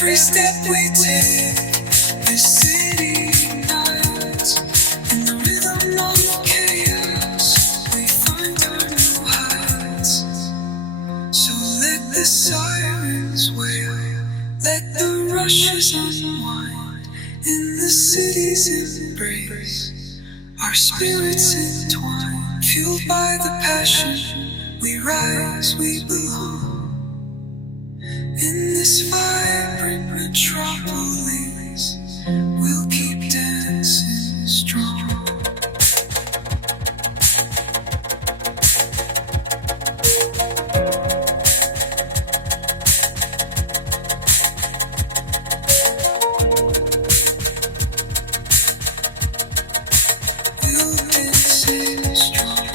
Every step we take, this city nights, in the rhythm of chaos, we find our new heights. So let the sirens wail, let the rushes unwind, in the city's embrace, our spirits entwine, fueled by the passion, we rise, we belong. In this vibrant metropolis, we'll keep dancing strong. We'll dancing strong.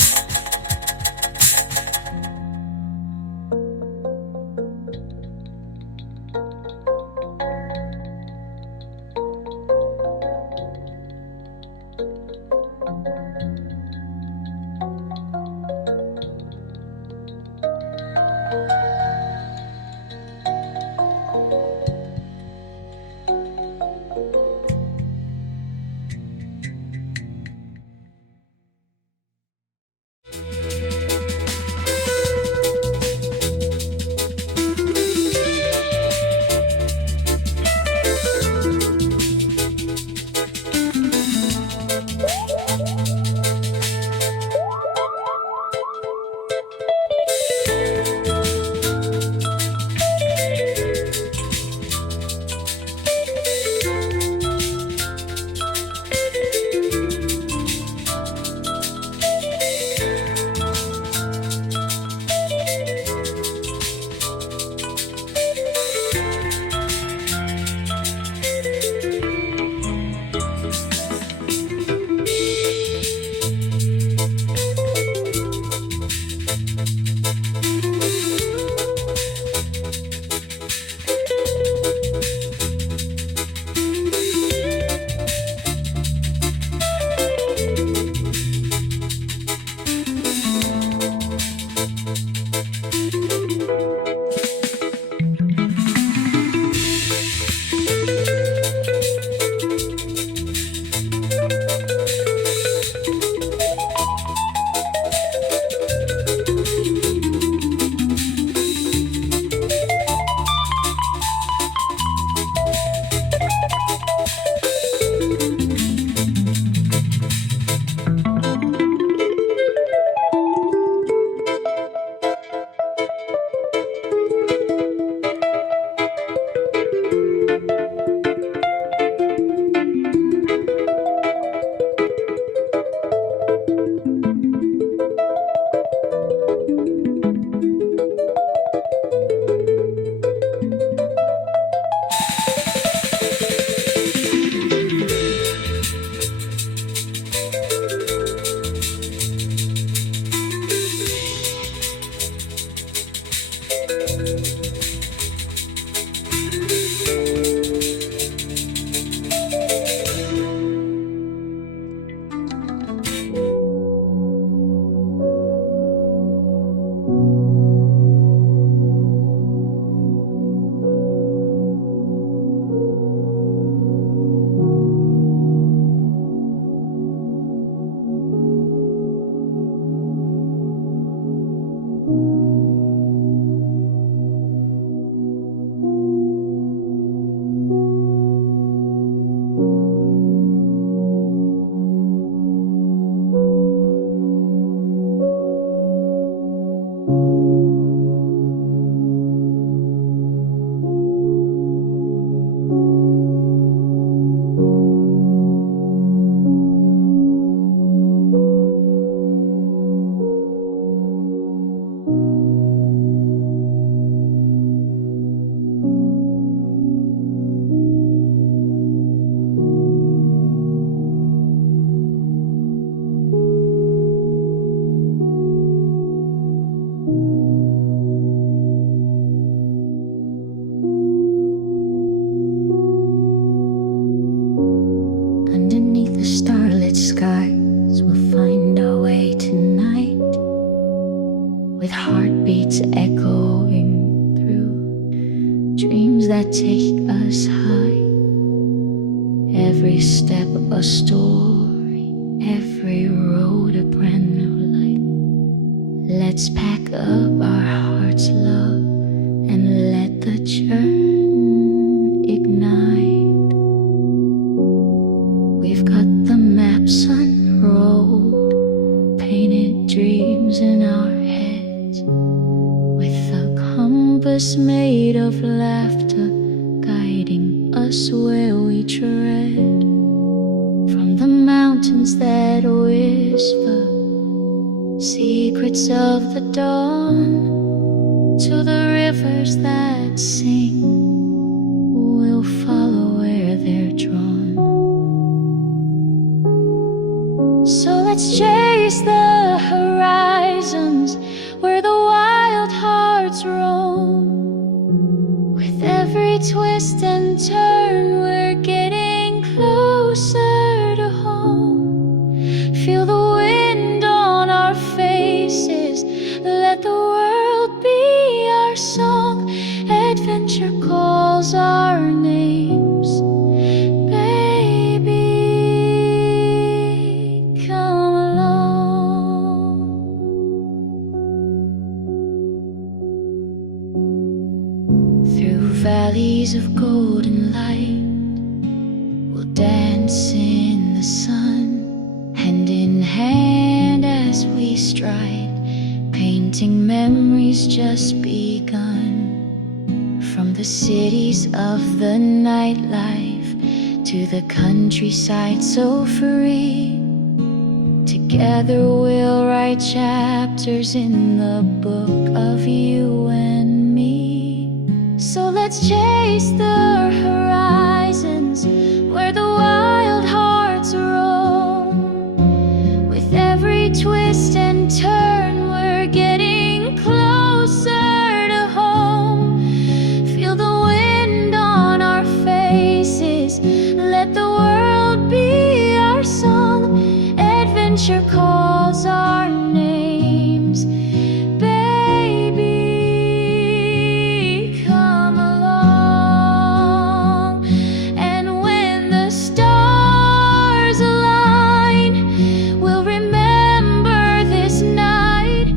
heartbeats echoing through dreams that take us us high. Every step a story, every road a brand new light. Let's pack up our hearts, love, and let the churn ignite. We've got the maps unrolled, painted dreams in our heads, with a compass made of laughter guiding us where we tread. From the mountains that whisper secrets of the dawn, to the rivers that sing, we'll follow where they're drawn. So let's chase the horizons where the wild hearts roam. With every twist and turn, we're getting closer to home. Feel the wind on our faces, let the world be our song. Adventure calls our names, baby, come along. Through valleys of golden light, we'll dance in the sun, hand in hand as we stride, painting memories just begun. From the cities of the nightlife to the countryside so free, together we'll write chapters in the book of you and me. So let's chase the horizons where the wild hearts roam. With every twist and turn, we're getting closer to home. Feel the wind on our faces, let the world be our song. Adventure calls our names, baby, come along. And when the stars align, we'll remember this night.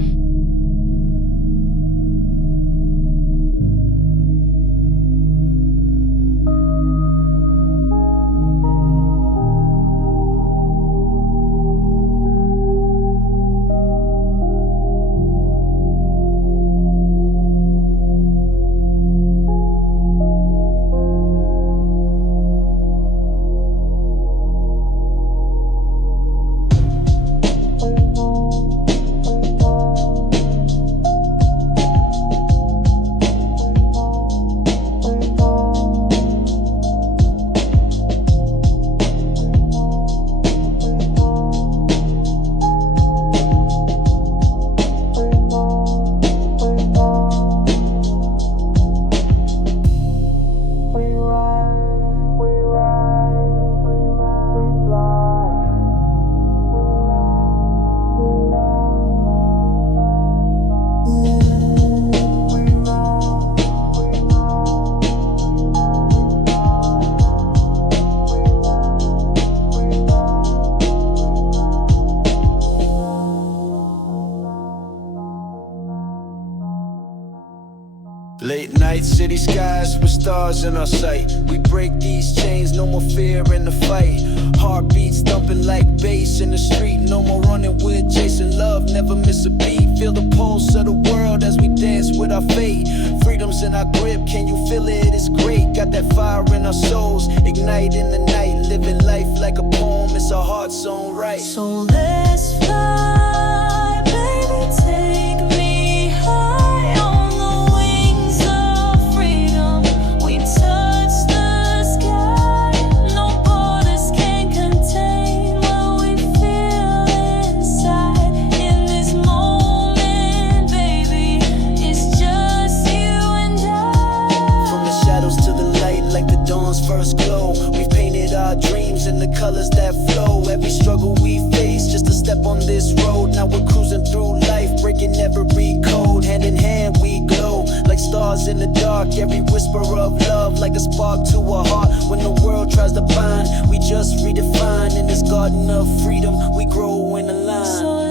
Late night city skies with stars in our sight. We break these chains, no more fear in the fight. Heartbeats thumping like bass in the street. No more running with chasing love, never miss a beat. Feel the pulse of the world as we dance with our fate. Freedom's in our grip, can you feel it? It's great, got that fire in our souls. Ignite in the night, living life like a poem. It's our heart's own right. So let's fly, baby, take me high on the wings of freedom. We touch the sky, no borders can contain what we feel inside. In this moment, baby, it's just you and I. From the shadows to the light, like the dawn's first glow. We've painted our dreams in the colors that flow. Every struggle we face, just a step on this road. Now we're cruising through life, breaking every code. Hand in hand we glow, like stars stars in the dark, every whisper of love like a spark to a heart. When the world tries to bind, we just redefine. In this garden of freedom, we grow in a line. So